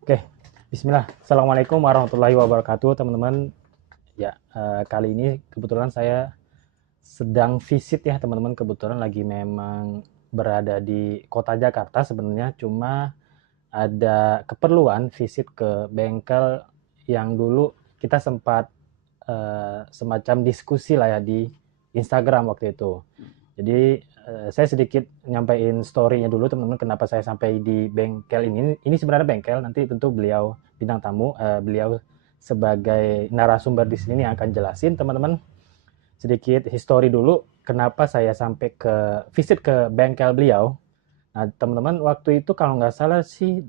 Oke, Bismillah. Assalamualaikum warahmatullahi wabarakatuh, teman-teman. Ya, kali ini kebetulan saya sedang visit ya, teman-teman. Kebetulan lagi memang berada di kota Jakarta sebenarnya, cuma ada keperluan visit ke bengkel yang dulu kita sempat semacam diskusi lah ya di Instagram waktu itu. Jadi saya sedikit nyampein story-nya dulu teman-teman kenapa saya sampai di bengkel ini. Ini sebenarnya bengkel, nanti tentu beliau bintang tamu, beliau sebagai narasumber di sini yang akan jelasin teman-teman sedikit history dulu kenapa saya sampai ke visit ke bengkel beliau. Nah teman-teman waktu itu kalau nggak salah sih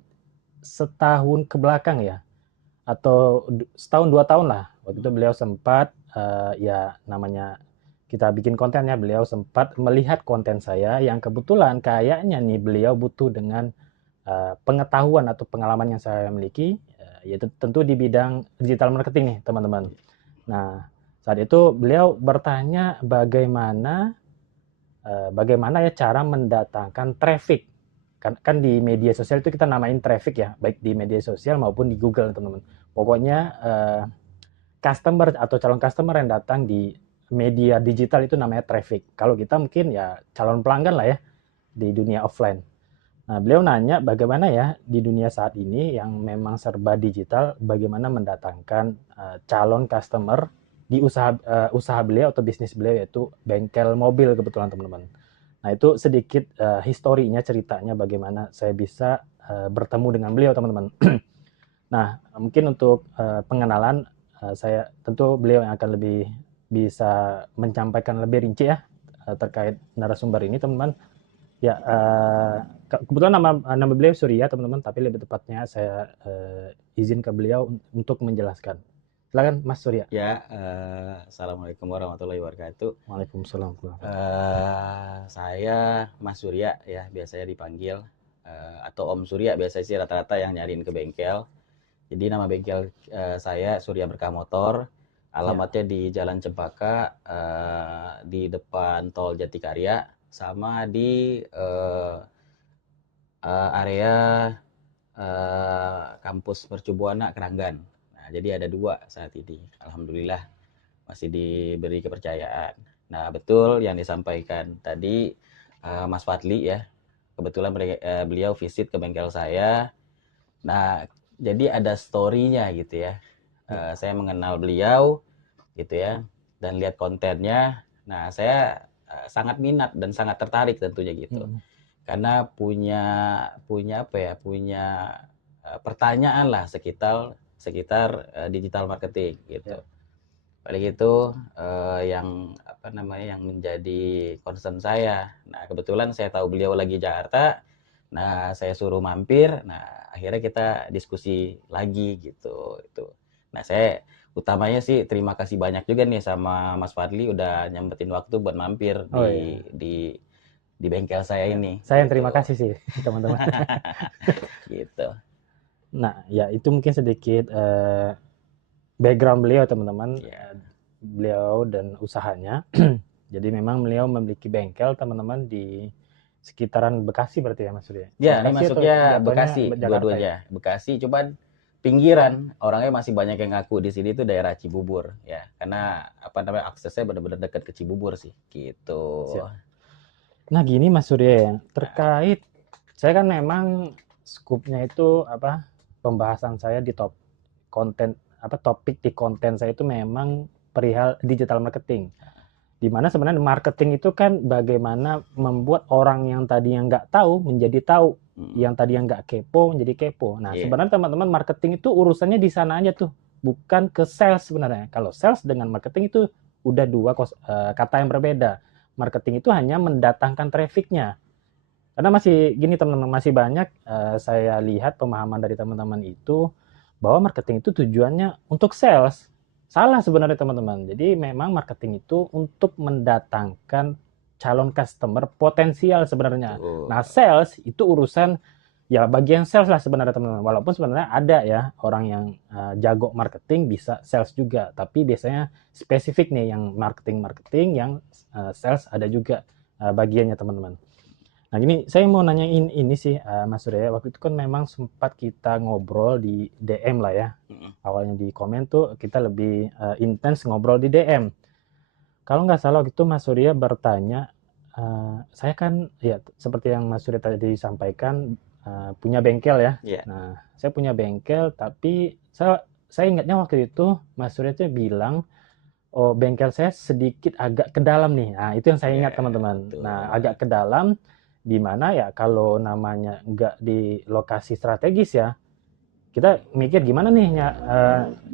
setahun ke belakang ya, atau setahun 2 tahun lah. Waktu itu beliau sempat ya namanya kita bikin kontennya, beliau sempat melihat konten saya yang kebetulan kayaknya nih beliau butuh dengan pengetahuan atau pengalaman yang saya miliki, yaitu tentu di bidang digital marketing nih teman-teman. Nah saat itu beliau bertanya bagaimana ya cara mendatangkan traffic. Kan di media sosial itu kita namain traffic ya, baik di media sosial maupun di Google teman-teman. Pokoknya customer atau calon customer yang datang di media digital itu namanya traffic. Kalau kita mungkin ya calon pelanggan lah ya di dunia offline. Nah, beliau nanya bagaimana ya di dunia saat ini yang memang serba digital, bagaimana mendatangkan calon customer di usaha beliau atau bisnis beliau, yaitu bengkel mobil kebetulan teman-teman. Nah, itu sedikit historinya, ceritanya bagaimana saya bisa bertemu dengan beliau teman-teman. Nah, mungkin untuk pengenalan, saya tentu beliau yang akan lebih bisa menyampaikan lebih rinci ya terkait narasumber ini teman-teman. Ya, kebetulan nama beliau Surya teman-teman, tapi lebih tepatnya saya izin ke beliau untuk menjelaskan. Silakan Mas Surya. Ya, Assalamualaikum warahmatullahi wabarakatuh. Waalaikumsalam. Saya Mas Surya ya, biasanya dipanggil atau Om Surya biasanya sih rata-rata yang nyariin ke bengkel. Jadi nama bengkel saya Surya Berkah Motor. Ya, Alamatnya di Jalan Cempaka, di depan Tol Jatikarya, sama di area kampus Mercubuana Keranggan. Nah, jadi ada dua saat ini. Alhamdulillah masih diberi kepercayaan. Nah, betul yang disampaikan tadi Mas Fadli ya. Kebetulan beliau visit ke bengkel saya. Nah, jadi ada story-nya gitu ya. ya. Saya mengenal beliau gitu ya dan lihat kontennya. Nah, saya sangat minat dan sangat tertarik tentunya gitu. Mm, Karena punya punya apa ya? Punya pertanyaan lah sekitar sekitar digital marketing gitu. ya. Paling itu yang apa namanya yang menjadi concern saya. Nah, kebetulan saya tahu beliau lagi Jakarta. Nah, saya suruh mampir. Nah, akhirnya kita diskusi lagi gitu. Itu. Nah, saya utamanya sih terima kasih banyak juga nih sama Mas Fadli udah nyempetin waktu buat mampir Oh di bengkel saya ya. ini Saya yang terima gitu. kasih sih teman-teman. Gitu. Nah, ya itu mungkin sedikit background beliau teman-teman, Ya. beliau dan usahanya. Jadi memang beliau memiliki bengkel teman-teman di sekitaran Bekasi berarti ya Mas Surya? Ya, ini Bekasi atau masuknya jatuhnya Bekasi Jakarta ya? dua-duanya. Bekasi cuman pinggiran. Orangnya masih banyak yang ngaku di sini tuh daerah Cibubur ya. Karena apa namanya aksesnya benar-benar dekat ke Cibubur sih gitu. Siap. Nah gini Mas Surya ya, terkait saya kan memang skupnya itu apa, pembahasan saya di konten apa, topik di konten saya itu memang perihal digital marketing. Di mana sebenarnya marketing itu kan bagaimana membuat orang yang tadi yang nggak tahu menjadi tahu, Mm, yang tadi yang nggak kepo menjadi kepo. Nah iya, sebenarnya teman-teman, marketing itu urusannya di sana aja tuh, bukan ke sales sebenarnya. Kalau sales dengan marketing itu udah dua kata yang berbeda. Marketing itu hanya mendatangkan trafficnya. Karena masih gini teman-teman, masih banyak saya lihat pemahaman dari teman-teman itu bahwa marketing itu tujuannya untuk sales. Salah sebenarnya teman-teman. Jadi memang marketing itu untuk mendatangkan calon customer potensial sebenarnya. betul. Nah, sales itu urusan ya bagian sales lah sebenarnya teman-teman. Walaupun sebenarnya ada ya orang yang jago marketing bisa sales juga, tapi biasanya spesifik nih yang marketing-marketing, yang sales ada juga bagiannya teman-teman. Nah, gini, saya mau nanyain ini sih, Mas Surya. Waktu itu kan memang sempat kita ngobrol di DM lah ya. Mm-mm. Awalnya di komen tuh kita lebih intens ngobrol di DM. Kalau nggak salah waktu itu Mas Surya bertanya, saya kan ya seperti yang Mas Surya tadi sampaikan, punya bengkel ya. Iya. Nah, saya punya bengkel, tapi saya ingatnya waktu itu Mas Surya tuh bilang, oh, bengkel saya sedikit agak ke dalam nih. Nah, itu yang saya Iya, ingat teman-teman. Nah, betul. agak ke dalam di mana ya kalau namanya nggak di lokasi strategis ya, kita mikir gimana nih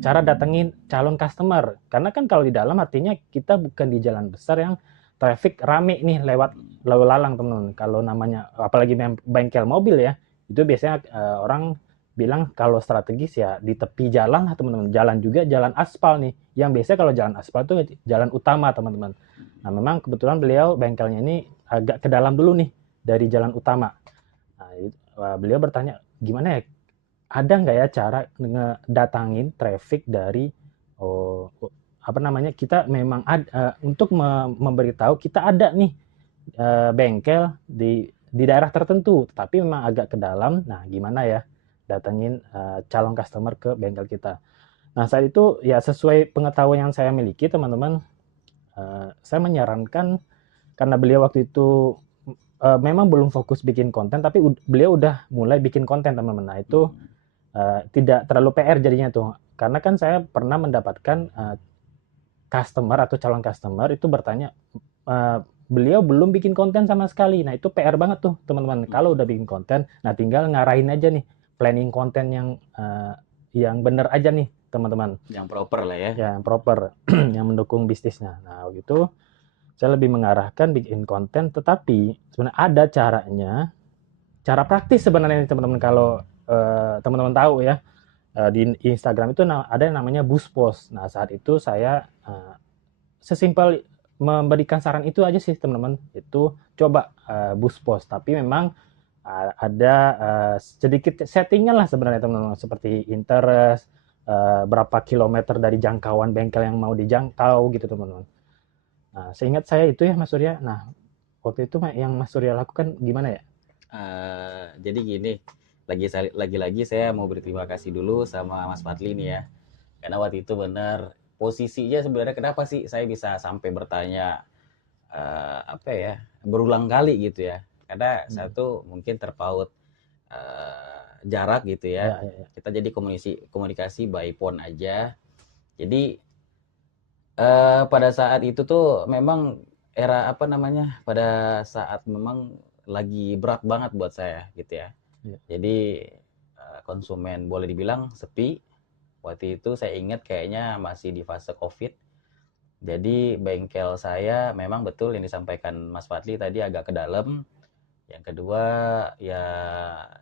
cara datengin calon customer. Karena kan kalau di dalam artinya kita bukan di jalan besar yang traffic rame nih lewat lalu lalang teman-teman. Kalau namanya apalagi bengkel mobil ya, itu biasanya orang bilang kalau strategis ya di tepi jalan lah teman-teman. Jalan juga jalan aspal nih. Yang biasanya kalau jalan aspal itu jalan utama teman-teman. Nah, memang kebetulan beliau bengkelnya ini agak ke dalam dulu nih dari jalan utama. Nah, beliau bertanya gimana ya, ada nggak ya cara ngedatangin traffic dari, oh, apa namanya, kita memang untuk memberitahu kita ada nih bengkel di daerah tertentu, tapi memang agak ke dalam. Nah, gimana ya datengin calon customer ke bengkel kita. Nah, saat itu ya sesuai pengetahuan yang saya miliki teman-teman, saya menyarankan karena beliau waktu itu memang belum fokus bikin konten, tapi beliau udah mulai bikin konten teman-teman. Nah, itu Mm-mm. tidak terlalu PR jadinya tuh. Karena kan saya pernah mendapatkan customer atau calon customer itu bertanya, beliau belum bikin konten sama sekali. Nah, itu PR banget tuh teman-teman. Kalau Mm-mm. udah bikin konten, nah tinggal ngarahin aja nih planning konten yang bener aja nih teman-teman. Yang proper lah ya. Ya, yang proper, yang mendukung bisnisnya. Nah, gitu saya lebih mengarahkan bikin konten, tetapi sebenarnya ada caranya, cara praktis sebenarnya teman-teman. Kalau teman-teman tahu ya, di Instagram itu ada yang namanya boost post. Nah, saat itu saya sesimpel memberikan saran itu aja sih teman-teman. Itu coba boost post. Tapi memang ada sedikit settingan lah sebenarnya teman-teman. Seperti interest, berapa kilometer dari jangkauan bengkel yang mau dijangkau gitu teman-teman. Nah, seingat saya itu ya Mas Surya. Nah, waktu itu yang Mas Surya lakukan gimana ya? Jadi gini, lagi-lagi saya mau berterima kasih dulu sama Mas Fadli nih ya. Karena waktu itu benar posisinya sebenarnya kenapa sih saya bisa sampai bertanya apa ya, berulang kali gitu ya. Karena Hmm. satu mungkin terpaut jarak gitu ya. Ya, ya, ya. Kita jadi komunikasi by phone aja. Jadi pada saat itu tuh memang era apa namanya, pada saat memang lagi berat banget buat saya gitu ya. Ya. Jadi konsumen boleh dibilang sepi. Waktu itu saya ingat kayaknya masih di fase COVID. Jadi bengkel saya memang betul yang disampaikan Mas Fadli tadi agak ke dalam. Yang kedua ya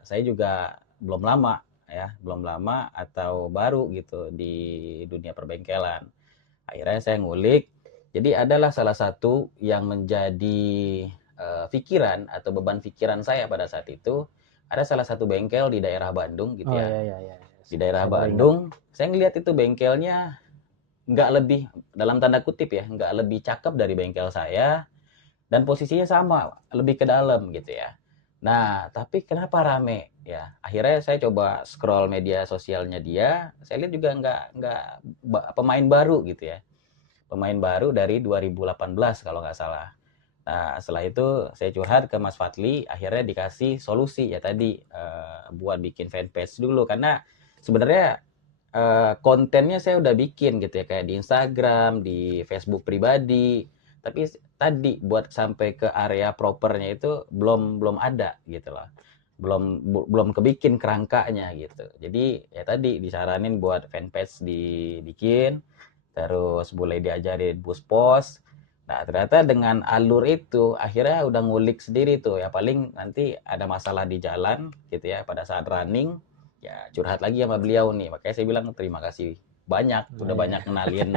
saya juga belum lama ya, belum lama atau baru gitu di dunia perbengkelan. Akhirnya saya ngulik. Jadi adalah salah satu yang menjadi pikiran atau beban pikiran saya pada saat itu, ada salah satu bengkel di daerah Bandung gitu Oh, ya. ya, ya, ya. Di daerah Saya baru ingat. Bandung, saya ngelihat itu bengkelnya nggak lebih, dalam tanda kutip ya, nggak lebih cakep dari bengkel saya, dan posisinya sama, lebih ke dalam gitu ya. Nah, tapi kenapa rame ya? Akhirnya saya coba scroll media sosialnya dia, saya lihat juga nggak pemain baru gitu ya. Pemain baru dari 2018 kalau nggak salah. Nah, setelah itu saya curhat ke Mas Fadli, akhirnya dikasih solusi ya tadi, buat bikin fanpage dulu. Karena sebenarnya kontennya saya udah bikin gitu ya, kayak di Instagram, di Facebook pribadi. Tapi tadi buat sampai ke area propernya itu belum belum ada gitu loh. Belum kebikin kerangkanya gitu. Jadi ya tadi disaranin buat fanpage dibikin, terus boleh diajarin boost post. Nah, ternyata dengan alur itu akhirnya udah ngulik sendiri tuh ya, paling nanti ada masalah di jalan gitu ya pada saat running ya curhat lagi sama beliau nih. Makanya saya bilang terima kasih banyak Oh, udah ya, banyak ya. kenalin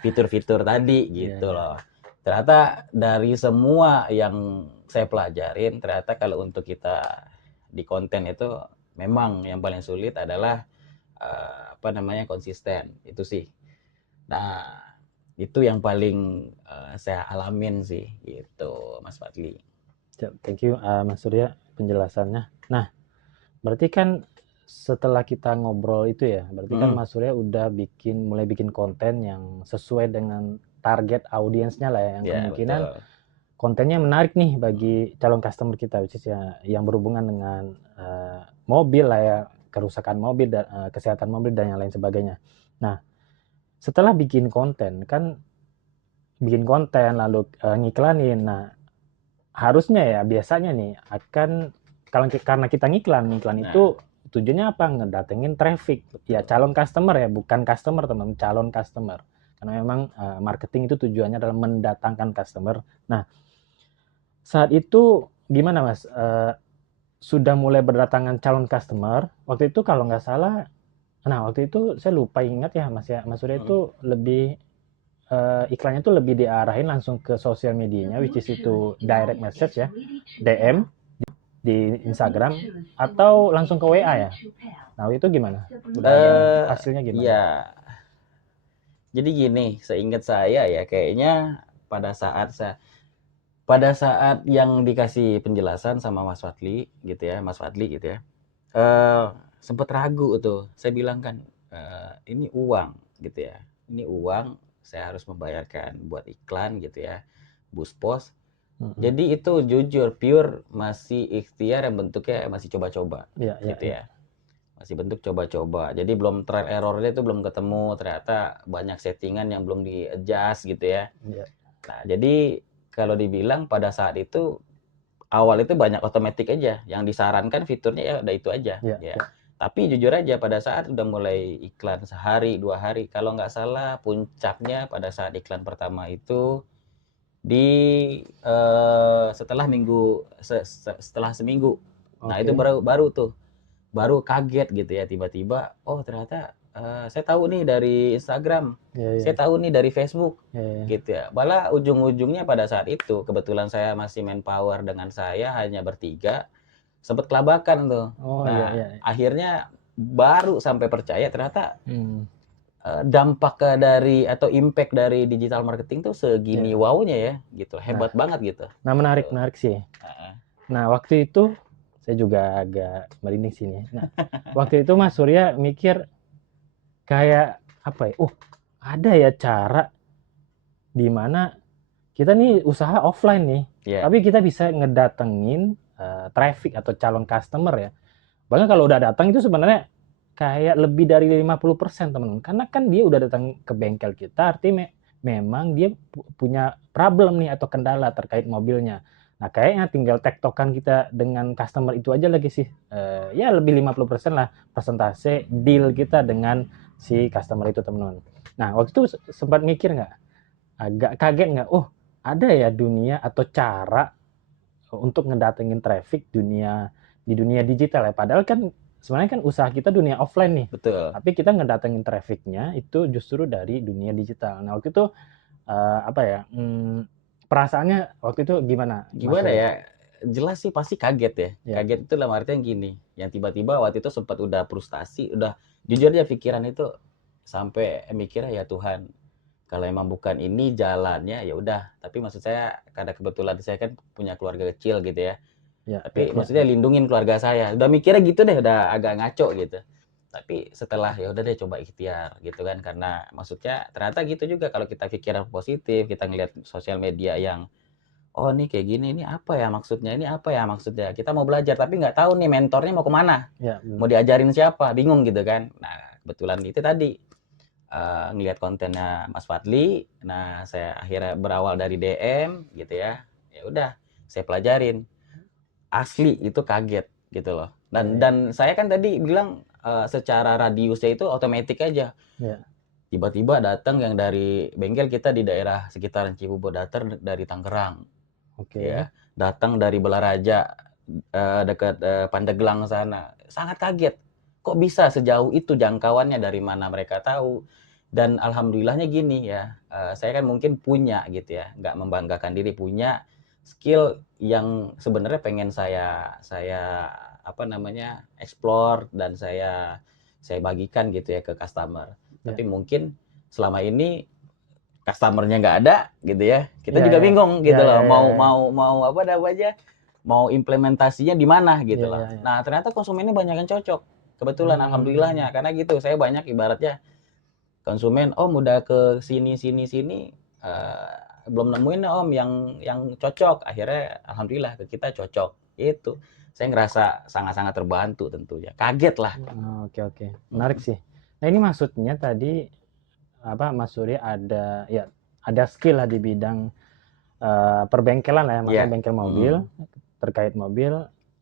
fitur-fitur tadi Ya, gitu ya, loh. ya. Ternyata dari semua yang saya pelajarin, ternyata kalau untuk kita di konten itu memang yang paling sulit adalah apa namanya, konsisten itu sih. Nah, itu yang paling saya alamin sih gitu, Mas Fadli. Siap, thank you Mas Surya penjelasannya. Nah, berarti kan setelah kita ngobrol itu ya, berarti kan Mas Surya udah mulai bikin konten yang sesuai dengan target audiensnya lah ya, yang Ya, kemungkinan betul. kontennya menarik nih bagi calon customer kita, which is ya, yang berhubungan dengan mobil lah ya, kerusakan mobil, dan kesehatan mobil dan yang lain sebagainya. Nah, setelah bikin konten lalu ngiklanin. Nah, harusnya ya biasanya nih akan karena kita ngiklan Nah, itu tujuannya apa? Ngedatengin traffic. Ya calon customer ya, bukan customer teman, calon customer. Karena memang marketing itu tujuannya adalah mendatangkan customer. Nah, saat itu gimana Mas? Sudah mulai berdatangan calon customer. Waktu itu kalau nggak salah, nah waktu itu saya lupa ingat ya Mas ya. Mas Surya itu lebih iklannya tuh lebih diarahin langsung ke sosial medianya, which is itu direct message ya, DM di Instagram atau langsung ke WA ya. Nah itu gimana? Udah ada hasilnya gimana? ya, jadi gini, seingat saya ya, kayaknya pada saat yang dikasih penjelasan sama Mas Fadli gitu ya, sempet ragu tuh. Saya bilang kan, ini uang gitu ya, ini uang saya harus membayarkan buat iklan gitu ya, Buspos. Jadi itu jujur pure masih ikhtiar yang bentuknya masih coba-coba gitu ya. Masih bentuk coba-coba. Jadi belum trial errornya itu belum ketemu, ternyata banyak settingan yang belum di-adjust gitu ya. Nah, jadi kalau dibilang pada saat itu awal itu banyak otomatis aja, yang disarankan fiturnya ya udah itu aja ya. Tapi jujur aja pada saat udah mulai iklan sehari, 2 hari, kalau nggak salah puncaknya pada saat iklan pertama itu di setelah seminggu. Nah, itu baru kaget gitu ya, tiba-tiba oh ternyata saya tahu nih dari Instagram, saya tahu nih dari Facebook gitu ya. Malah ujung-ujungnya pada saat itu kebetulan saya masih manpower dengan saya hanya bertiga, sempat kelabakan tuh. Akhirnya baru sampai percaya ternyata dampak dari atau impact dari digital marketing tuh segini wownya ya gitu, hebat banget gitu. Nah menarik sih. Nah waktu itu saya juga agak merinding sini. Nah waktu itu Mas Surya mikir kayak apa ya? Ada ya cara di mana kita nih usaha offline nih, tapi kita bisa ngedatengin traffic atau calon customer ya. Bahkan kalau udah datang itu sebenarnya kayak lebih dari 50% teman-teman. Karena kan dia udah datang ke bengkel kita, artinya memang dia punya problem nih atau kendala terkait mobilnya. Nah kayaknya tinggal tektokan kita dengan customer itu aja lagi sih. Ya lebih 50% lah persentase deal kita dengan si customer itu teman-teman. Nah waktu itu sempat mikir nggak? Agak kaget nggak? Ada ya dunia atau cara untuk ngedatengin traffic di dunia digital ya. Padahal kan sebenarnya kan usaha kita dunia offline nih. Betul. Tapi kita ngedatengin trafficnya itu justru dari dunia digital. Nah waktu itu perasaannya waktu itu gimana? Gimana ya? Jelas sih pasti kaget ya. Kaget itu dalam artian gini, yang tiba-tiba waktu itu sempat udah frustasi, udah jujur aja pikiran itu sampai mikirnya ya Tuhan, kalau emang bukan ini jalannya ya udah. Tapi maksud saya karena kebetulan saya kan punya keluarga kecil gitu ya. Tapi maksudnya lindungin keluarga saya. Udah mikirnya gitu deh, udah agak ngaco gitu. Tapi setelah ya udah deh coba ikhtiar gitu kan, karena maksudnya ternyata gitu juga kalau kita pikiran positif, kita ngelihat sosial media yang oh nih kayak gini, ini apa ya maksudnya, kita mau belajar tapi nggak tahu nih mentornya mau kemana, mau diajarin siapa, bingung gitu kan. Nah kebetulan itu tadi ngelihat kontennya Mas Fadli, nah saya akhirnya berawal dari DM gitu ya, ya udah saya pelajarin, asli itu kaget gitu loh. Dan saya kan tadi bilang secara radiusnya itu otomatis aja. Tiba-tiba datang yang dari bengkel kita di daerah sekitaran Cibubur, datang dari Tangerang. Ya, datang dari Belaraja dekat Pandeglang sana. Sangat kaget. Kok bisa sejauh itu jangkauannya, dari mana mereka tahu? Dan alhamdulillahnya gini ya, saya kan mungkin punya gitu ya, nggak membanggakan diri, punya skill yang sebenarnya pengen saya explore dan saya bagikan gitu ya ke customer. Tapi mungkin selama ini customer-nya nggak ada gitu ya, kita juga bingung gitu loh, mau apa aja mau implementasinya di mana gitu Iya, loh. iya, iya. Nah, ternyata konsumennya banyak yang cocok. Kebetulan alhamdulillahnya karena gitu saya banyak ibaratnya konsumen, "Om udah ke sini sini sini, belum nemuin nih Om yang cocok." Akhirnya alhamdulillah ke kita cocok, itu. Saya ngerasa sangat-sangat terbantu tentunya, kaget lah. Oke, oke. Menarik Mhm, sih. Nah, ini maksudnya tadi apa Mas Surya ada ya ada skill lah di bidang perbengkelan lah ya, iya, maksudnya bengkel mobil, mhm, terkait mobil.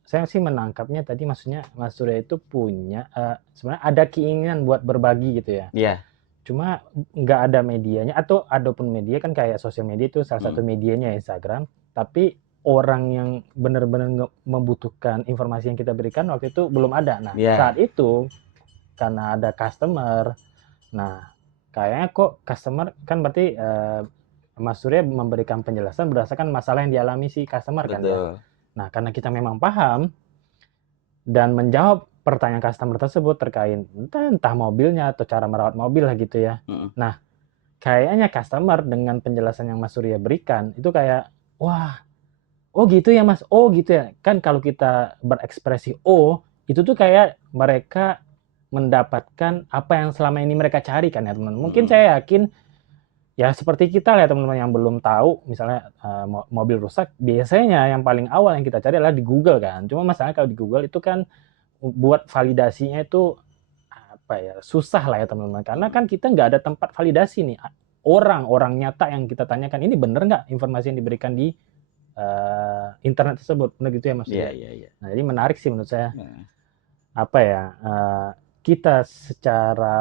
Saya sih menangkapnya tadi maksudnya Mas Surya itu punya sebenarnya ada keinginan buat berbagi gitu ya. iya, Cuma nggak ada medianya atau adapun media kan kayak sosial media itu salah satu mhm, medianya Instagram, tapi orang yang benar-benar membutuhkan informasi yang kita berikan waktu itu belum ada. Nah, saat iya, itu karena ada customer, nah kayaknya kok customer kan berarti Mas Surya memberikan penjelasan berdasarkan masalah yang dialami si customer kan ya. betul, Nah, karena kita memang paham dan menjawab pertanyaan customer tersebut terkait entah mobilnya atau cara merawat mobil lah gitu ya. mhm, Nah, kayaknya customer dengan penjelasan yang Mas Surya berikan itu kayak, wah, oh gitu ya Mas, oh gitu ya. Kan kalau kita berekspresi oh, itu tuh kayak mereka mendapatkan apa yang selama ini mereka cari kan ya teman-teman. Mungkin mhm, saya yakin ya seperti kita lah ya teman-teman yang belum tahu misalnya mobil rusak, biasanya yang paling awal yang kita cari adalah di Google kan. Cuma masalahnya kalau di Google itu kan buat validasinya itu apa ya susah lah ya teman-teman karena mhm, kan kita nggak ada tempat validasi nih orang nyata yang kita tanyakan ini bener nggak informasi yang diberikan di internet tersebut benar gitu ya Mas iya Surya. iya iya, Nah jadi menarik sih menurut saya heeh, apa ya kita secara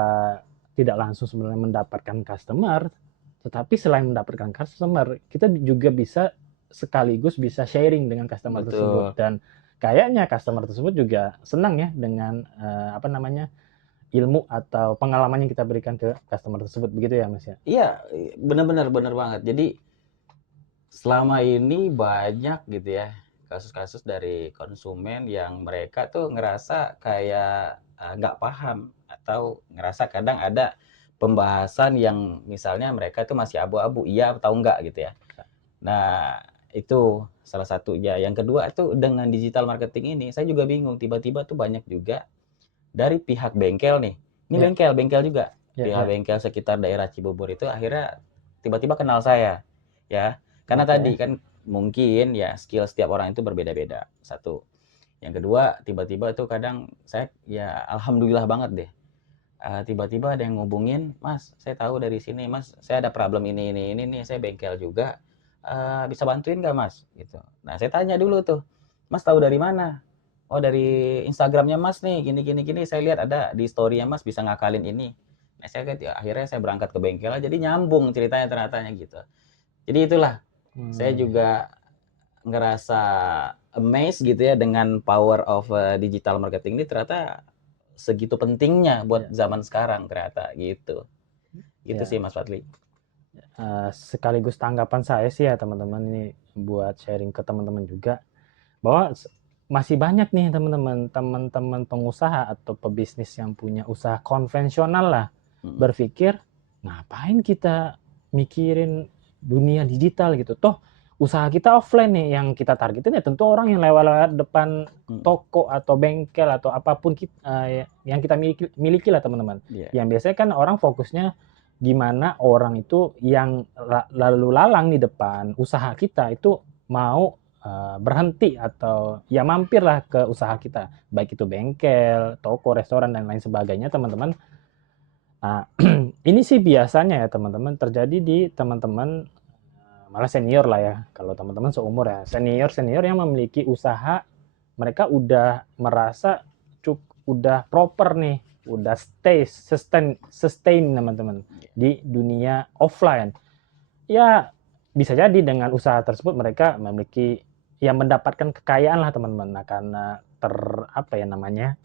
tidak langsung sebenarnya mendapatkan customer tetapi selain mendapatkan customer kita juga bisa sekaligus bisa sharing dengan customer tersebut betul. dan kayaknya customer tersebut juga senang ya dengan apa namanya ilmu atau pengalaman yang kita berikan ke customer tersebut begitu ya Mas ya? Iya, bener bener banget. Jadi selama ini banyak gitu ya, kasus-kasus dari konsumen yang mereka tuh ngerasa kayak, nggak paham atau ngerasa kadang ada pembahasan yang misalnya mereka tuh masih abu-abu, iya atau enggak gitu ya. Nah, itu salah satunya. Yang kedua tuh dengan digital marketing ini, saya juga bingung, tiba-tiba tuh banyak juga dari pihak bengkel nih, ini Ya, bengkel juga, ya, pihak ya. bengkel sekitar daerah Cibubur itu akhirnya tiba-tiba kenal saya, ya. Karena tadi Oke. kan mungkin ya skill setiap orang itu berbeda-beda, satu. Yang kedua, tiba-tiba tuh kadang saya ya alhamdulillah banget deh, tiba-tiba ada yang ngubungin, "Mas, saya tahu dari sini, Mas, saya ada problem ini nih, saya bengkel juga, bisa bantuin nggak, Mas?" Gitu. Nah, saya tanya dulu tuh, "Mas tahu dari mana?" "Oh, dari Instagramnya Mas nih, gini, saya lihat ada di story-nya Mas bisa ngakalin ini." Nah, saya lihat ya akhirnya saya berangkat ke bengkel jadi nyambung ceritanya ternyatanya gitu. Jadi itulah, saya Hmm, juga ngerasa amazed gitu ya dengan power of, digital marketing ini ternyata segitu pentingnya buat ya, zaman sekarang ternyata gitu. Gitu ya. sih Mas Fadli. Sekaligus tanggapan saya sih ya teman-teman ini buat sharing ke teman-teman juga bahwa masih banyak nih teman-teman pengusaha atau pebisnis yang punya usaha konvensional lah Mhm, berpikir ngapain kita mikirin dunia digital gitu toh usaha kita offline nih yang kita targetin ya tentu orang yang lewat-lewat depan mhm, toko atau bengkel atau apapun yang kita miliki lah teman-teman iya yang biasanya kan orang fokusnya gimana orang itu yang lalu lalang di depan usaha kita itu mau berhenti atau ya mampirlah ke usaha kita, baik itu bengkel, toko, restoran dan lain sebagainya teman-teman. Nah, ini sih biasanya ya teman-teman terjadi di teman-teman malah senior lah ya. Kalau teman-teman seumur ya, senior-senior yang memiliki usaha, mereka udah merasa udah proper nih, udah sustain teman-teman iya di dunia offline. Ya bisa jadi dengan usaha tersebut mereka memiliki ya mendapatkan kekayaan lah teman-teman. Nah, karena apa ya namanya?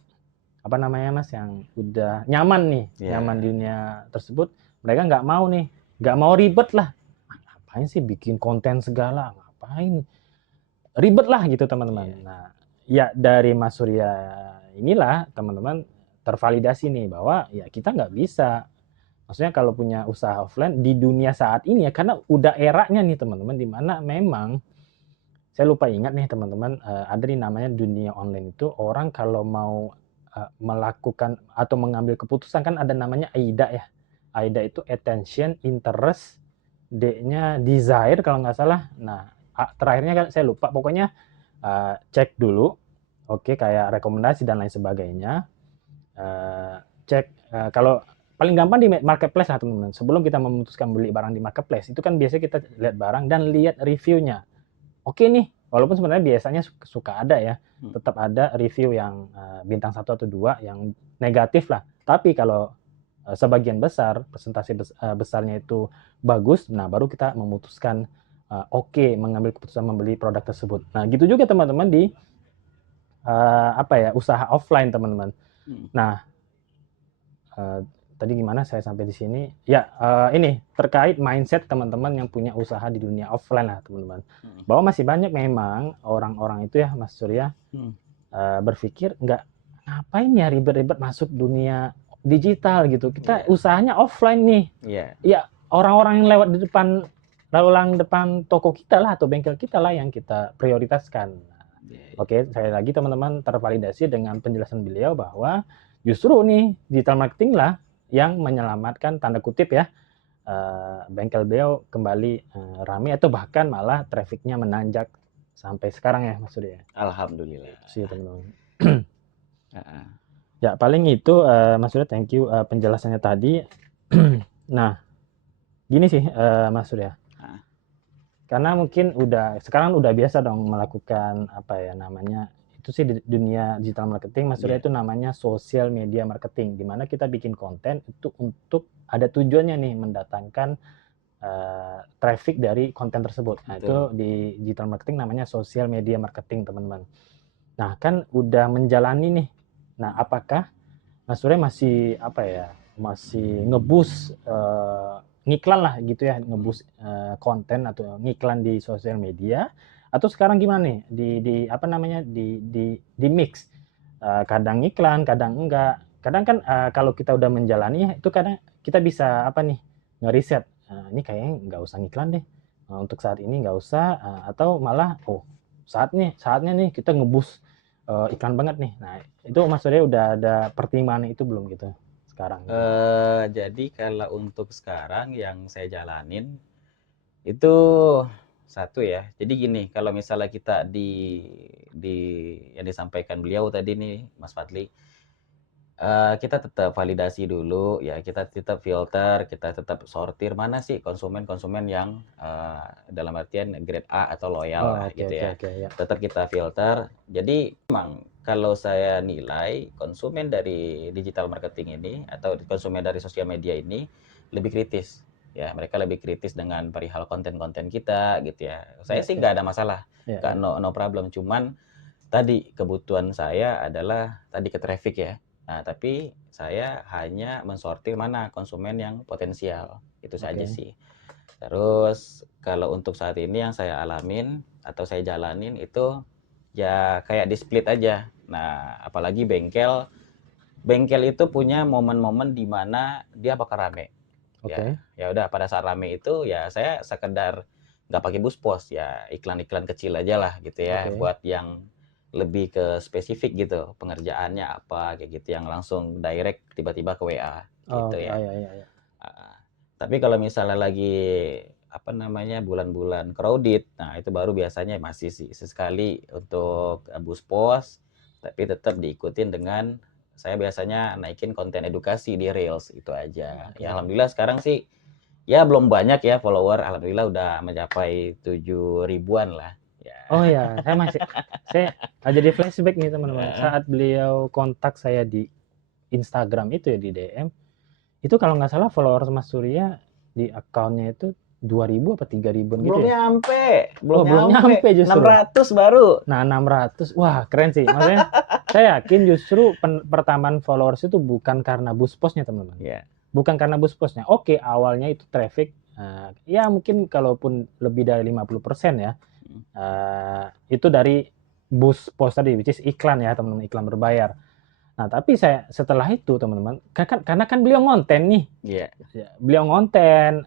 Apa namanya Mas yang udah nyaman nih, nyaman di iya dunia tersebut, mereka nggak mau nih, nggak mau ribet lah. "Ah, ngapain sih bikin konten segala, ngapain ribet lah gitu teman-teman. iya Nah, ya dari Mas Surya inilah teman-teman tervalidasi nih bahwa ya kita nggak bisa maksudnya kalau punya usaha offline di dunia saat ini ya karena udah eranya nih teman-teman di mana memang saya lupa ingat nih teman-teman, ada di namanya dunia online itu orang kalau mau melakukan atau mengambil keputusan kan ada namanya AIDA ya. AIDA itu attention, interest, D-nya desire kalau nggak salah. Nah, terakhirnya kan saya lupa. Pokoknya cek dulu, oke, kayak rekomendasi dan lain sebagainya. Cek kalau paling gampang di marketplace lah teman-teman. Sebelum kita memutuskan beli barang di marketplace, itu kan biasanya kita lihat barang dan lihat reviewnya. Oke nih, walaupun sebenarnya biasanya suka ada ya, tetap ada review yang bintang 1 atau 2 yang negatif lah. Tapi kalau sebagian besar, persentase besarnya itu bagus, nah baru kita memutuskan oke, mengambil keputusan membeli produk tersebut. Nah, gitu juga teman-teman di usaha offline teman-teman. Nah, tadi gimana saya sampai di sini? Ya, ini terkait mindset teman-teman yang punya usaha di dunia offline lah teman-teman. Bahwa masih banyak memang orang-orang itu ya Mas Surya berpikir ngapain ya ribet-ribet masuk dunia digital gitu. Kita usahanya offline nih. Ya, orang-orang yang lewat di depan lalu lalang depan toko kita lah atau bengkel kita lah yang kita prioritaskan. Oke, sekali lagi teman-teman tervalidasi dengan penjelasan beliau bahwa justru nih digital marketing lah yang menyelamatkan tanda kutip ya bengkel beliau kembali ramai atau bahkan malah trafficnya menanjak sampai sekarang ya Mas Surya. Alhamdulillah. Itu sih teman-teman. Ya paling itu Mas Surya, thank you penjelasannya tadi. Nah gini sih Mas Surya, karena mungkin sekarang udah biasa dong melakukan apa ya namanya itu sih di dunia digital marketing Mas Surya itu namanya social media marketing, di mana kita bikin konten itu untuk ada tujuannya nih mendatangkan traffic dari konten tersebut. Nah itu di digital marketing namanya social media marketing teman-teman. Nah kan udah menjalani nih. Nah apakah Mas Surya masih masih ngeboost ngiklan lah gitu ya, ngeboost konten atau ngiklan di sosial media, atau sekarang gimana nih di mix kadang ngiklan kadang enggak, kadang kan kalau kita udah menjalani itu kadang kita bisa ngeriset ini kayaknya nggak usah ngiklan deh untuk saat ini nggak usah, atau malah saatnya nih kita ngeboost iklan banget nih. Nah itu Mas Surya udah ada pertimbangan itu belum gitu sekarang? Jadi kalau untuk sekarang yang saya jalanin itu satu ya. Jadi gini, kalau misalnya kita di yang disampaikan beliau tadi nih, Mas Fadli, kita tetap validasi dulu ya, kita tetap filter, kita tetap sortir mana sih konsumen-konsumen yang dalam artian grade A atau loyal lah gitu ya. Tetap kita filter. Jadi memang kalau saya nilai konsumen dari digital marketing ini atau konsumen dari sosial media ini lebih kritis. Ya, mereka lebih kritis dengan perihal konten-konten kita gitu ya. Saya sih nggak ada masalah, nggak no problem. Cuman tadi kebutuhan saya adalah tadi ke traffic ya. Nah, tapi saya hanya mensortir mana konsumen yang potensial. Itu saja sih. Terus kalau untuk saat ini yang saya alamin atau saya jalanin itu ya kayak di split aja. Nah, apalagi bengkel itu punya momen-momen di mana dia bakal rame. Ya udah pada saat rame itu ya saya sekedar nggak pakai bus pos ya, iklan-iklan kecil aja lah gitu ya, buat yang lebih ke spesifik gitu pengerjaannya apa kayak gitu, yang langsung direct tiba-tiba ke WA gitu ya. Tapi kalau misalnya lagi bulan-bulan crowded, nah itu baru biasanya masih sih sesekali untuk bus pos, tapi tetap diikutin dengan saya biasanya naikin konten edukasi di Reels itu aja. Ya alhamdulillah sekarang sih ya belum banyak ya follower, alhamdulillah udah mencapai 7 ribuan lah. Ya. Oh ya, saya jadi flashback nih teman-teman. Saat beliau kontak saya di Instagram itu ya di DM, itu kalau nggak salah followers Mas Surya di akunnya itu 2.000 apa 3.000 gitu ya? Belum nyampe justru. 600 baru. Nah 600, wah keren sih. Maksudnya saya yakin justru pertambahan followers itu bukan karena boost postnya teman-teman. Bukan karena boost postnya. Oke, awalnya itu traffic, ya mungkin kalaupun lebih dari 50% ya, itu dari boost post tadi, which is iklan ya teman-teman, iklan berbayar. Nah tapi saya setelah itu teman-teman, karena kan beliau ngonten nih, beliau ngonten,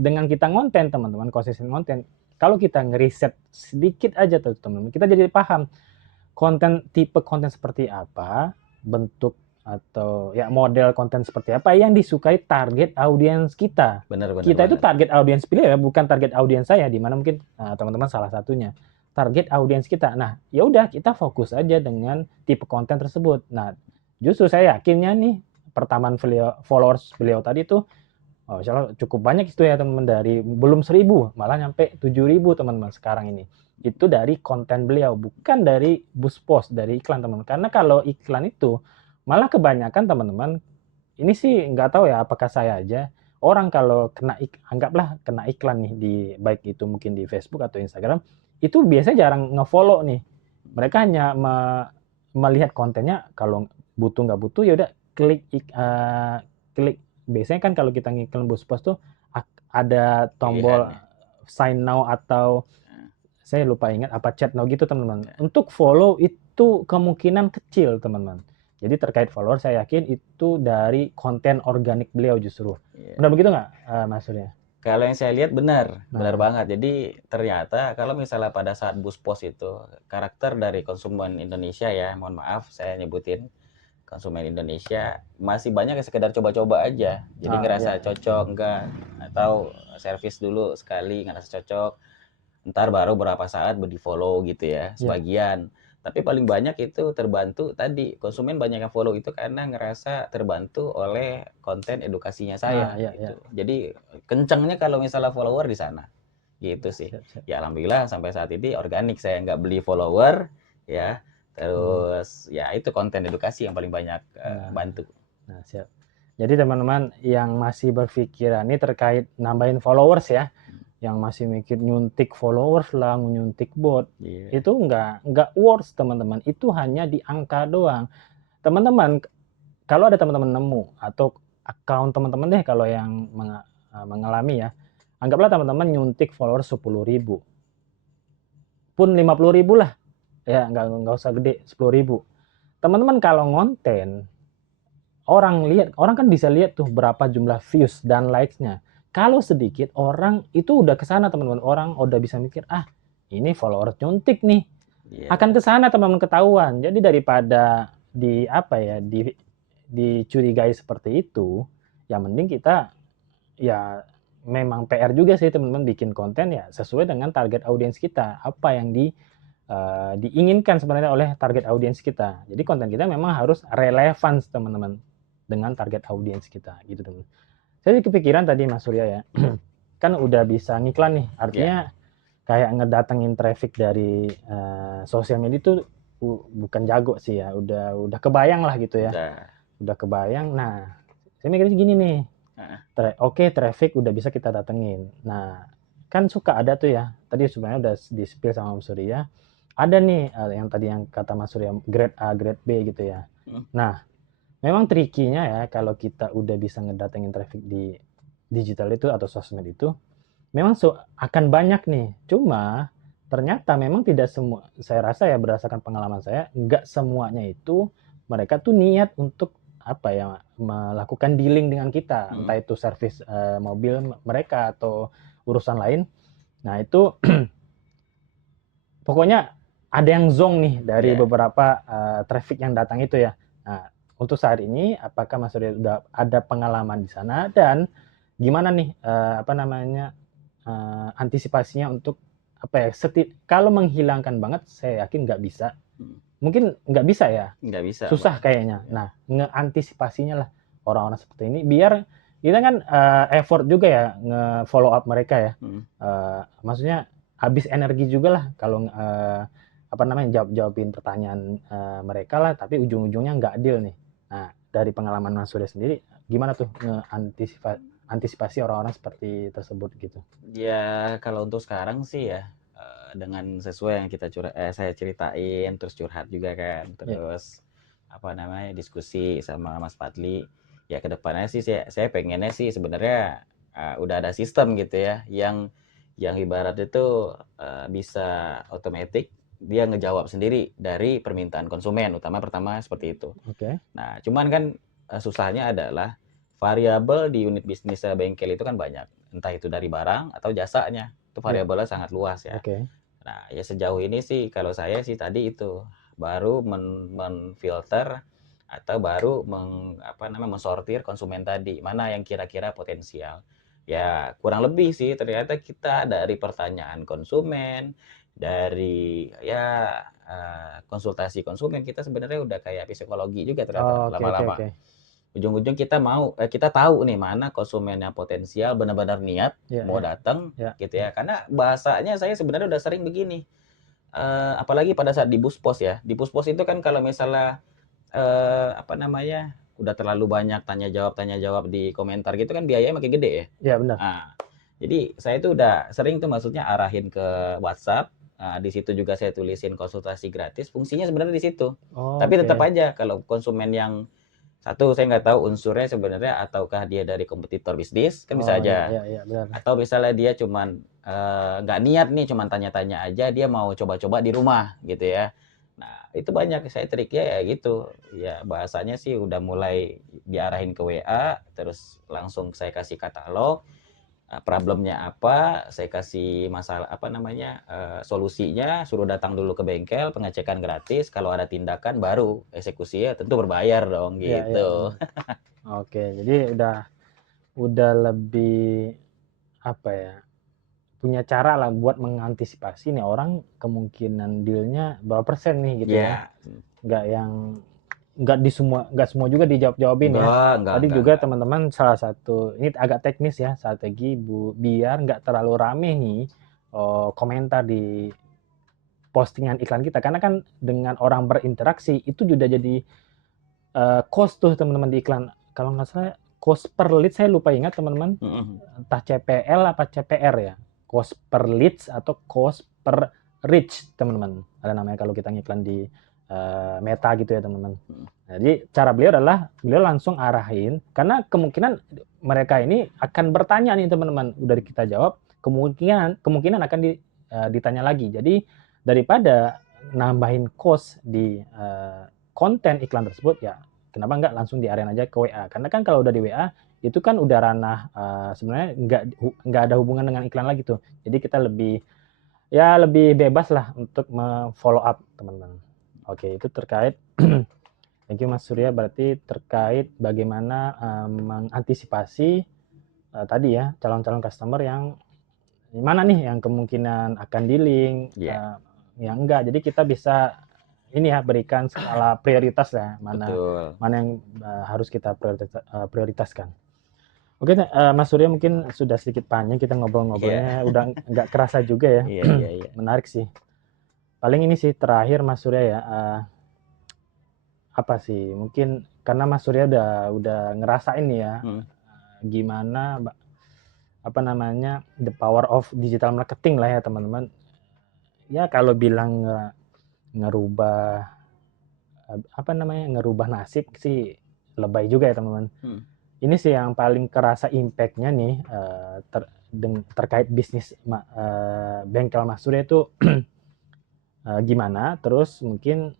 dengan kita ngonten teman-teman, konsisten ngonten, Kalau kita ngeriset sedikit aja tuh teman-teman, kita jadi paham tipe konten seperti apa, bentuk atau ya model konten seperti apa yang disukai target audiens kita. Benar-benar Kita itu banget. target audiens beliau ya, bukan target audiens saya, di mana mungkin teman-teman salah satunya. Target audiens kita. Nah, ya udah kita fokus aja dengan tipe konten tersebut. Nah, justru saya yakinnya nih pertambahan followers beliau tadi tuh insya cukup banyak itu ya teman-teman, dari belum 1.000 malah nyampe 7.000 teman-teman sekarang ini. Itu dari konten beliau, bukan dari boost post, dari iklan teman-teman. Karena kalau iklan itu malah kebanyakan teman-teman, ini sih nggak tahu ya apakah saya aja, orang kalau anggaplah kena iklan nih, baik itu mungkin di Facebook atau Instagram, itu biasanya jarang ngefollow nih. Mereka hanya melihat kontennya, kalau butuh nggak butuh ya udah klik. Biasanya kan kalau kita ngiklan boost post tuh ada tombol Pilihannya. sign now atau saya lupa ingat apa chat now gitu teman-teman. Ya. Untuk follow itu kemungkinan kecil teman-teman. Jadi terkait follower saya yakin itu dari konten organik beliau justru. Iya. Benar begitu nggak Mas Surya? Kalau yang saya lihat benar Nah, banget. Jadi ternyata kalau misalnya pada saat boost post itu karakter dari konsumen Indonesia ya, mohon maaf saya nyebutin konsumen Indonesia masih banyak yang sekedar coba-coba aja. Jadi ngerasa ya. cocok enggak, atau servis dulu sekali ngerasa cocok, ntar baru berapa saat di follow gitu ya, Ya. sebagian. Tapi paling banyak itu terbantu tadi, konsumen banyak yang follow itu karena ngerasa terbantu oleh konten edukasinya saya Ya. gitu. Jadi kencengnya kalau misalnya follower di sana gitu sih. Siap. Ya alhamdulillah sampai saat ini organik, saya nggak beli follower ya. Terus ya itu konten edukasi yang paling banyak bantu. Nah, siap. Jadi teman-teman yang masih berpikiran ini terkait nambahin followers ya, yang masih mikir nyuntik followers lah, nyuntik bot, itu nggak worth teman-teman. Itu hanya di angka doang. Teman-teman, kalau ada teman-teman nemu atau account teman-teman deh kalau yang mengalami ya, anggaplah teman-teman nyuntik followers 10.000, pun 50.000 lah, ya nggak usah gede, 10.000. Teman-teman kalau ngonten, orang kan bisa lihat tuh berapa jumlah views dan likes-nya. Kalau sedikit, orang itu udah kesana teman-teman, orang udah bisa mikir, ini follower nyuntik nih, akan kesana teman-teman, ketahuan. Jadi daripada dicurigai seperti itu, ya mending kita ya memang PR juga sih teman-teman bikin konten ya sesuai dengan target audiens kita, apa yang diinginkan sebenarnya oleh target audiens kita. Jadi konten kita memang harus relevan teman-teman dengan target audiens kita gitu teman. Saya kepikiran tadi Mas Surya ya, kan udah bisa ngiklan nih, artinya kayak ngedatengin traffic dari sosial media itu bukan jago sih ya, udah kebayang lah gitu ya, udah kebayang. Nah, saya mikirnya gini nih, oke, traffic udah bisa kita datengin. Nah, kan suka ada tuh ya, tadi sebenarnya udah di-spill sama Mas Surya, ada nih yang tadi yang kata Mas Surya grade A, grade B gitu ya. Nah, memang trikinya ya kalau kita udah bisa ngedatengin traffic di digital itu atau sosmed itu, memang akan banyak nih. Cuma ternyata memang tidak semua, saya rasa ya berdasarkan pengalaman saya, nggak semuanya itu mereka tuh niat untuk melakukan dealing dengan kita, entah itu servis mobil mereka atau urusan lain. Nah itu pokoknya ada yang zonk nih dari beberapa traffic yang datang itu ya. Nah, untuk saat ini apakah Mas Surya sudah ada pengalaman di sana, dan gimana nih antisipasinya untuk kalau menghilangkan banget, saya yakin nggak bisa. Mungkin nggak bisa ya, nggak bisa, susah kayaknya. Nah, ngeantisipasinya lah orang-orang seperti ini, biar kita kan effort juga ya nge-follow up mereka ya. Maksudnya habis energi juga lah kalau jawabin pertanyaan mereka lah, tapi ujung-ujungnya nggak deal nih. Nah, dari pengalaman Mas Surya sendiri, gimana tuh antisipasi orang-orang seperti tersebut gitu? Ya kalau untuk sekarang sih ya dengan sesuai yang saya ceritain, terus curhat juga kan, terus diskusi sama Mas Fadli, ya kedepannya sih saya pengennya sih sebenarnya udah ada sistem gitu ya, yang ibarat itu bisa otomatis dia ngejawab sendiri dari permintaan konsumen, pertama seperti itu. Nah cuman kan susahnya adalah variabel di unit bisnis bengkel itu kan banyak, entah itu dari barang atau jasanya. itu Ya. variabelnya sangat luas ya. Oke. Nah, ya sejauh ini sih kalau saya sih tadi itu baru menfilter atau baru mensortir konsumen tadi, mana yang kira-kira potensial. Ya, kurang lebih sih ternyata kita dari pertanyaan konsumen, dari ya konsultasi konsumen, kita sebenarnya udah kayak psikologi juga ternyata Oh, oke oke lama-lama. oke. Ujung-ujung kita tahu nih mana konsumen yang potensial benar-benar niat Ya mau ya datang ya gitu ya. ya. Karena bahasanya saya sebenarnya udah sering begini, apalagi pada saat di Buspos ya. Di Buspos itu kan kalau misalnya, udah terlalu banyak tanya jawab di komentar gitu kan biayanya makin gede ya. Ya, benar. Nah, jadi saya tuh udah sering tuh maksudnya arahin ke WhatsApp, di situ juga saya tulisin konsultasi gratis, fungsinya sebenarnya di situ. Tapi tetap Oke. aja kalau konsumen yang satu, saya nggak tahu unsurnya sebenarnya ataukah dia dari kompetitor bisnis, kan bisa Oh, ya aja. ya ya, benar. Atau misalnya dia cuman nggak niat nih, cuman tanya-tanya aja, dia mau coba-coba di rumah gitu ya. Nah, itu banyak saya triknya ya gitu. Ya bahasanya sih udah mulai diarahin ke WA, terus langsung saya kasih katalog, problemnya apa, saya kasih masalah solusinya, suruh datang dulu ke bengkel, pengecekan gratis, kalau ada tindakan baru eksekusinya tentu berbayar dong Ya ya, gitu. benar. Oke, jadi udah lebih apa ya? Punya cara lah buat mengantisipasi nih orang kemungkinan dealnya berapa persen nih gitu ya. Ya, Nggak yang nggak semua juga dijawab-jawabin ya. Tadi juga enggak. teman-teman salah satu ini agak teknis ya strategi biar nggak terlalu rame nih komentar di postingan iklan kita karena kan dengan orang berinteraksi itu juga jadi cost tuh teman-teman di iklan. Kalau nggak salah cost per lead saya lupa ingat teman-teman, Mhm. entah CPL apa CPR ya, cost per leads atau cost per reach teman-teman, ada namanya kalau kita ngiklan di Meta gitu ya teman-teman. Jadi cara beliau adalah beliau langsung arahin karena kemungkinan mereka ini akan bertanya nih teman-teman, udah kita jawab kemungkinan akan ditanya lagi. Jadi daripada nambahin cost di konten iklan tersebut ya kenapa nggak langsung diarahin aja ke WA, karena kan kalau udah di WA itu kan udah ranah sebenarnya nggak ada hubungan dengan iklan lagi tuh, jadi kita lebih bebas lah untuk follow up teman-teman. Oke, itu terkait thank you Mas Surya, berarti terkait bagaimana mengantisipasi tadi ya calon-calon customer yang mana nih yang kemungkinan akan di-link, Iya, yang enggak. Jadi kita bisa ini ya berikan skala prioritas ya, mana betul. yang harus kita prioritaskan. Oke, Mas Surya mungkin sudah sedikit panjang kita Iya. ngobrol-ngobrolnya, udah nggak kerasa juga ya. Iya iya iya. Menarik sih. Paling ini sih terakhir Mas Surya ya, apa sih? Mungkin karena Mas Surya udah ngerasain nih ya, Mhm. gimana apa namanya the power of digital marketing lah ya teman-teman. Ya kalau bilang ngerubah ngerubah nasib sih lebay juga ya teman-teman. Mhm. Ini sih yang paling kerasa impact-nya nih terkait bisnis bengkel Mas Surya itu gimana? Terus mungkin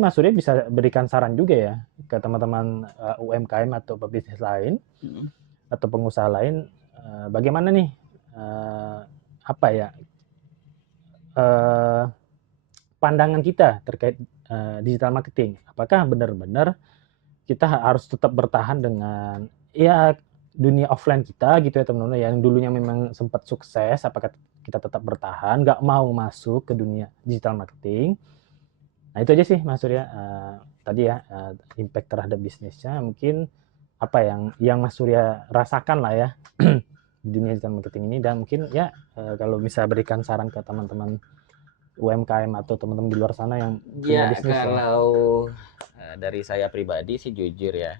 Mas Surya bisa berikan saran juga ya ke teman-teman UMKM atau pebisnis lain Mhm. atau pengusaha lain, bagaimana nih eh, apa ya eh, pandangan kita terkait digital marketing? Apakah benar-benar kita harus tetap bertahan dengan ya dunia offline kita gitu ya teman-teman, yang dulunya memang sempat sukses, apakah kita tetap bertahan, nggak mau masuk ke dunia digital marketing? Nah itu aja sih Mas Surya, tadi ya impact terhadap bisnisnya mungkin apa yang Mas Surya rasakan lah ya di dunia digital marketing ini, dan mungkin ya kalau bisa berikan saran ke teman-teman UMKM atau teman-teman di luar sana yang punya Ya bisnis ya. kalau dari saya pribadi sih jujur ya,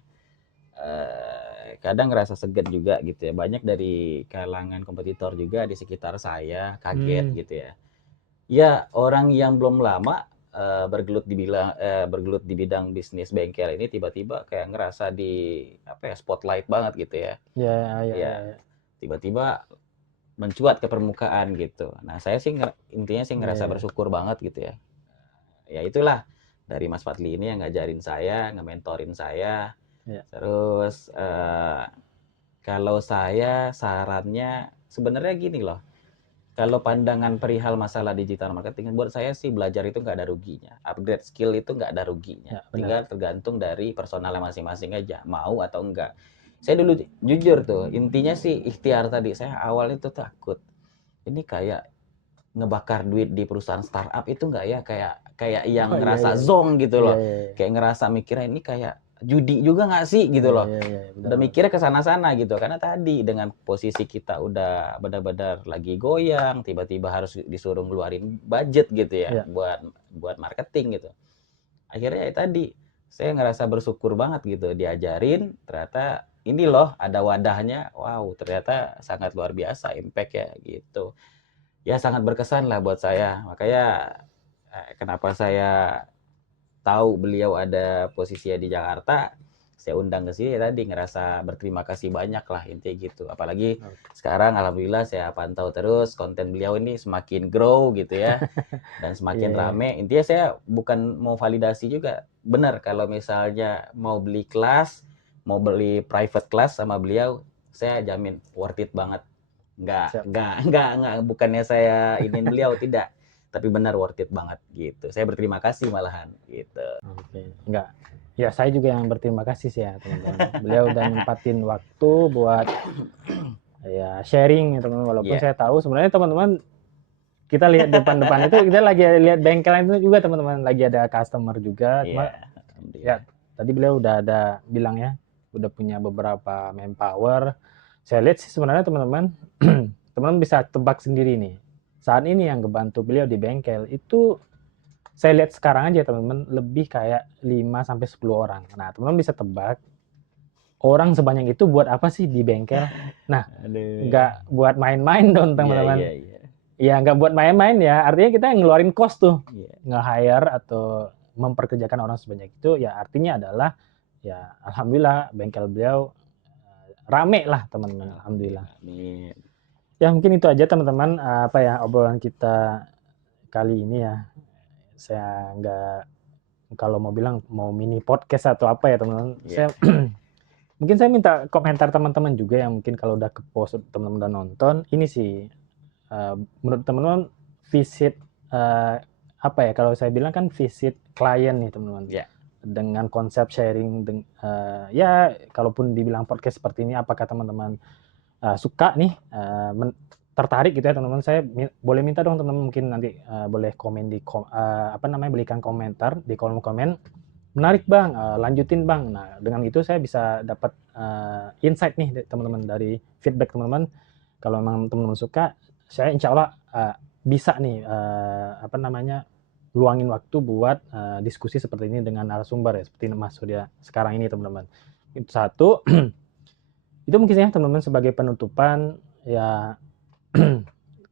kadang ngerasa segan juga gitu ya. Banyak dari kalangan kompetitor juga di sekitar saya kaget Hmm, gitu ya. Ya orang yang belum lama bergelut di bidang bisnis bengkel ini tiba-tiba kayak ngerasa di apa ya spotlight banget gitu ya. ya ya Ya ya ya tiba-tiba mencuat ke permukaan gitu. Nah saya sih intinya sih ya ngerasa ya. bersyukur banget gitu ya. Ya itulah dari Mas Fadli ini yang ngajarin saya, nge-mentorin saya. Ya. Terus kalau saya sarannya sebenarnya gini loh, kalau pandangan perihal masalah digital marketing, buat saya sih belajar itu nggak ada ruginya. Upgrade skill itu nggak ada ruginya. Ya, benar. Tinggal tergantung dari personalnya masing-masing aja, mau atau enggak. Saya dulu jujur tuh, intinya sih ikhtiar tadi. Saya awalnya tuh takut. Ini kayak ngebakar duit di perusahaan startup itu nggak ya? Kayak yang Oh, iya, ngerasa iya. zong gitu Iya, loh. iya, iya. Kayak ngerasa mikirnya ini kayak judi juga nggak sih gitu Iya, loh. iya, iya, benar Udah banget. mikirnya ke sana-sana gitu. Karena tadi dengan posisi kita udah benar-benar lagi goyang, tiba-tiba harus disuruh ngeluarin budget gitu ya Iya. buat marketing gitu. Akhirnya ya tadi saya ngerasa bersyukur banget gitu diajarin, ternyata ini loh ada wadahnya. Wow, ternyata sangat luar biasa impact ya gitu. Ya sangat berkesan lah buat saya. Makanya kenapa saya tahu beliau ada posisinya di Jakarta, saya undang ke sini tadi ngerasa berterima kasih banyak lah intinya gitu. Apalagi sekarang alhamdulillah saya pantau terus konten beliau ini semakin grow gitu ya dan Iya, semakin iya. rame. Intinya saya bukan mau validasi juga. Benar kalau misalnya mau beli kelas, mau beli private class sama beliau, saya jamin worth it banget. Siap. Enggak, bukannya saya ingin beliau, tidak. Tapi benar worth it banget gitu. Saya berterima kasih malahan gitu. Oke, enggak. Ya, saya juga yang berterima kasih sih ya, teman-teman. Beliau udah nyempatin waktu buat ya sharing ya, teman-teman. Walaupun Iya, saya tahu sebenarnya teman-teman kita lihat depan-depan itu kita lagi lihat bengkel itu juga teman-teman, lagi ada customer juga. Cuma iya, ya alhamdulillah. tadi beliau udah ada bilang ya, udah punya beberapa manpower. Saya lihat sih sebenarnya teman-teman, teman-teman bisa tebak sendiri nih. Saat ini yang ngebantu beliau di bengkel itu saya lihat sekarang aja teman-teman lebih kayak 5 sampai 10 orang. Nah, teman-teman bisa tebak orang sebanyak itu buat apa sih di bengkel? Nah, Aduh. nggak buat main-main dong Iya, teman-teman. iya, iya. Ya nggak buat main-main ya, artinya kita ngeluarin cost tuh, Iya, nge-hire atau memperkerjakan orang sebanyak itu, ya artinya adalah ya alhamdulillah bengkel beliau rame lah teman-teman, alhamdulillah. alhamdulillah. Amin. Ya mungkin itu aja teman-teman, apa ya obrolan kita kali ini ya. Saya nggak, kalau mau bilang mau mini podcast atau apa ya teman-teman. Iya. Saya mungkin saya minta komentar teman-teman juga yang mungkin kalau udah ke post teman-teman udah nonton, ini sih menurut teman-teman visit apa ya, kalau saya bilang kan visit klien nih teman-teman. Iya. Dengan konsep sharing ya kalaupun dibilang podcast seperti ini, apakah teman-teman suka nih, tertarik gitu ya teman-teman. Saya boleh minta dong teman-teman, mungkin nanti boleh komen di apa namanya, berikan komentar di kolom komen. Menarik bang, lanjutin bang. Nah dengan itu saya bisa dapat insight nih teman-teman, dari feedback teman-teman. Kalau memang teman-teman suka, saya insya Allah bisa nih apa namanya, luangin waktu buat diskusi seperti ini dengan narasumber ya, seperti Mas Surya sekarang ini teman-teman. Itu satu. Itu mungkin ya teman-teman sebagai penutupan ya.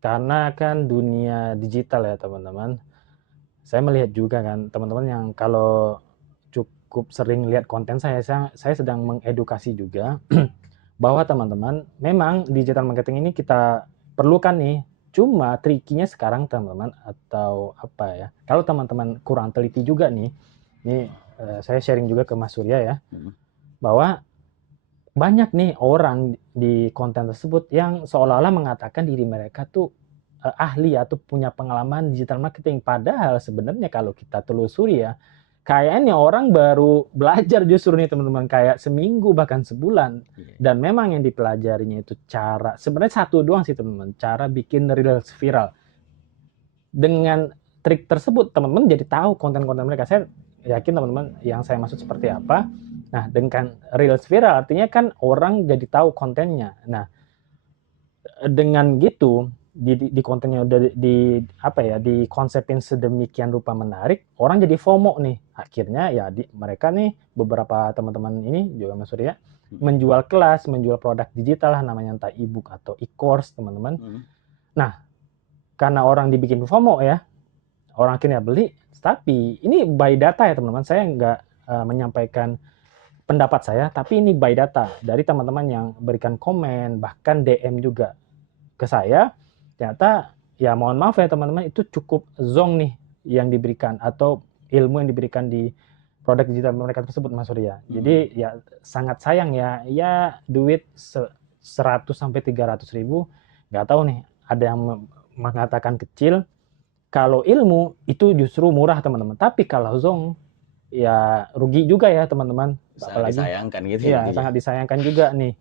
Karena kan dunia digital ya teman-teman, saya melihat juga kan teman-teman yang kalau cukup sering lihat konten saya sedang mengedukasi juga bahwa teman-teman memang digital marketing ini kita perlukan nih. Cuma trikinya sekarang teman-teman, atau apa ya, kalau teman-teman kurang teliti juga nih, ini saya sharing juga ke Mas Surya ya, bahwa banyak nih orang di konten tersebut yang seolah-olah mengatakan diri mereka tuh ahli atau punya pengalaman digital marketing. Padahal sebenarnya kalau kita telusuri ya, kayaknya orang baru belajar justru nih teman-teman, kayak seminggu bahkan sebulan. Dan memang yang dipelajarinya itu cara, sebenarnya satu doang sih teman-teman, cara bikin reels viral. Dengan trik tersebut teman-teman jadi tahu konten-konten mereka. Saya yakin teman-teman yang saya maksud seperti apa. Nah, dengan reels viral artinya kan orang jadi tahu kontennya. Nah, dengan gitu di kontennya udah di apa ya, dikonsepin sedemikian rupa menarik, orang jadi FOMO nih. Akhirnya ya mereka nih, beberapa teman-teman ini juga Mas Surya menjual kelas, menjual produk digital lah, namanya entah e-book atau e-course teman-teman. Nah, karena orang dibikin FOMO ya, orang akhirnya beli. Tapi ini by data ya teman-teman, saya nggak menyampaikan pendapat saya, tapi ini by data dari teman-teman yang berikan komen, bahkan DM juga ke saya. Ternyata ya mohon maaf ya teman-teman, itu cukup zong nih yang diberikan, atau ilmu yang diberikan di produk digital mereka tersebut Mas Surya. Jadi ya sangat sayang ya duit 100 sampai 300 ribu Nggak tahu nih, ada yang mengatakan kecil. Kalau ilmu itu justru murah teman-teman. Tapi kalau zong ya rugi juga ya teman-teman. Sangat Apalagi disayangkan gitu ya ya dia. sangat disayangkan juga nih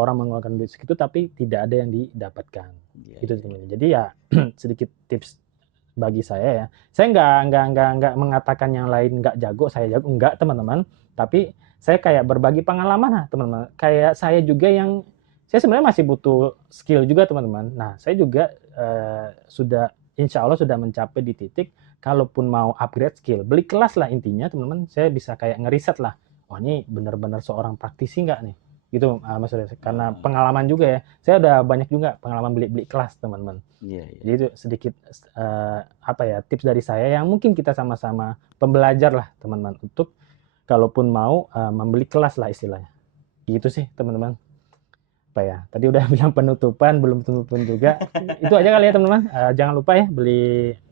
orang mengeluarkan duit segitu tapi tidak ada yang didapatkan. Iya, Itu iya. teman-teman. Jadi ya sedikit tips bagi saya ya. Saya nggak mengatakan yang lain nggak jago, saya jago enggak teman-teman. Tapi saya kayak berbagi pengalaman lah teman-teman. Kayak saya juga yang saya sebenarnya masih butuh skill juga teman-teman. Nah saya juga sudah insya Allah sudah mencapai di titik kalaupun mau upgrade skill, beli kelas lah intinya teman-teman. Saya bisa kayak ngeriset lah. Oh ini benar-benar seorang praktisi nggak nih? Gitu Mas Surya. Karena Oh, pengalaman juga ya. Saya udah banyak juga pengalaman beli kelas teman-teman. iya, iya. Jadi itu sedikit apa ya tips dari saya yang mungkin kita sama-sama pembelajar lah teman-teman untuk kalaupun mau membeli kelas lah istilahnya. Gitu sih teman-teman. Apa ya? Tadi udah bilang penutupan, belum penutupan juga. Itu aja kali ya teman-teman. Jangan lupa ya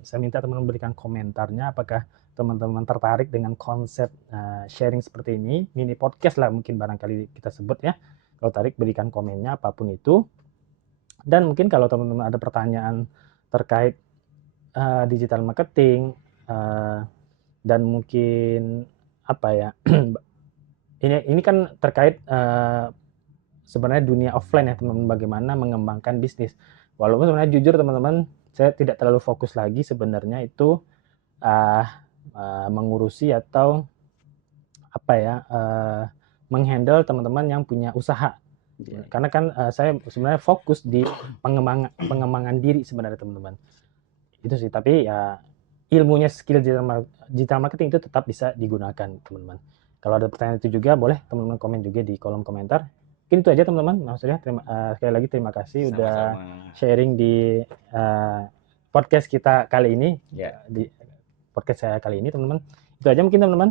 saya minta teman-teman berikan komentarnya apakah teman-teman tertarik dengan konsep sharing seperti ini, mini podcast lah mungkin barangkali kita sebut ya. Kalau tarik berikan komennya apapun itu. Dan mungkin kalau teman-teman ada pertanyaan terkait digital marketing dan mungkin apa ya ini kan terkait sebenarnya dunia offline ya teman-teman bagaimana mengembangkan bisnis walaupun sebenarnya jujur teman-teman saya tidak terlalu fokus lagi sebenarnya itu mengurusi atau apa ya menghandle teman-teman yang punya usaha karena kan saya sebenarnya fokus di pengembangan diri sebenarnya teman-teman itu sih tapi ya ilmunya skill digital marketing itu tetap bisa digunakan teman-teman kalau ada pertanyaan itu juga boleh teman-teman komen juga di kolom komentar mungkin itu aja teman-teman maksudnya sekali lagi terima kasih udah Sama-sama. sharing di podcast kita kali ini Ya, di podcast saya kali ini teman-teman itu aja mungkin teman-teman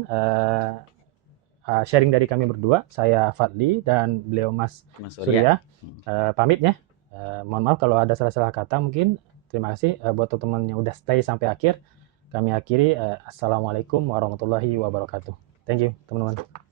sharing dari kami berdua saya Fadli dan beliau Mas Mas Surya Surya. pamit ya mohon maaf kalau ada salah-salah kata mungkin terima kasih buat teman-teman yang udah stay sampai akhir kami akhiri assalamualaikum warahmatullahi wabarakatuh thank you teman-teman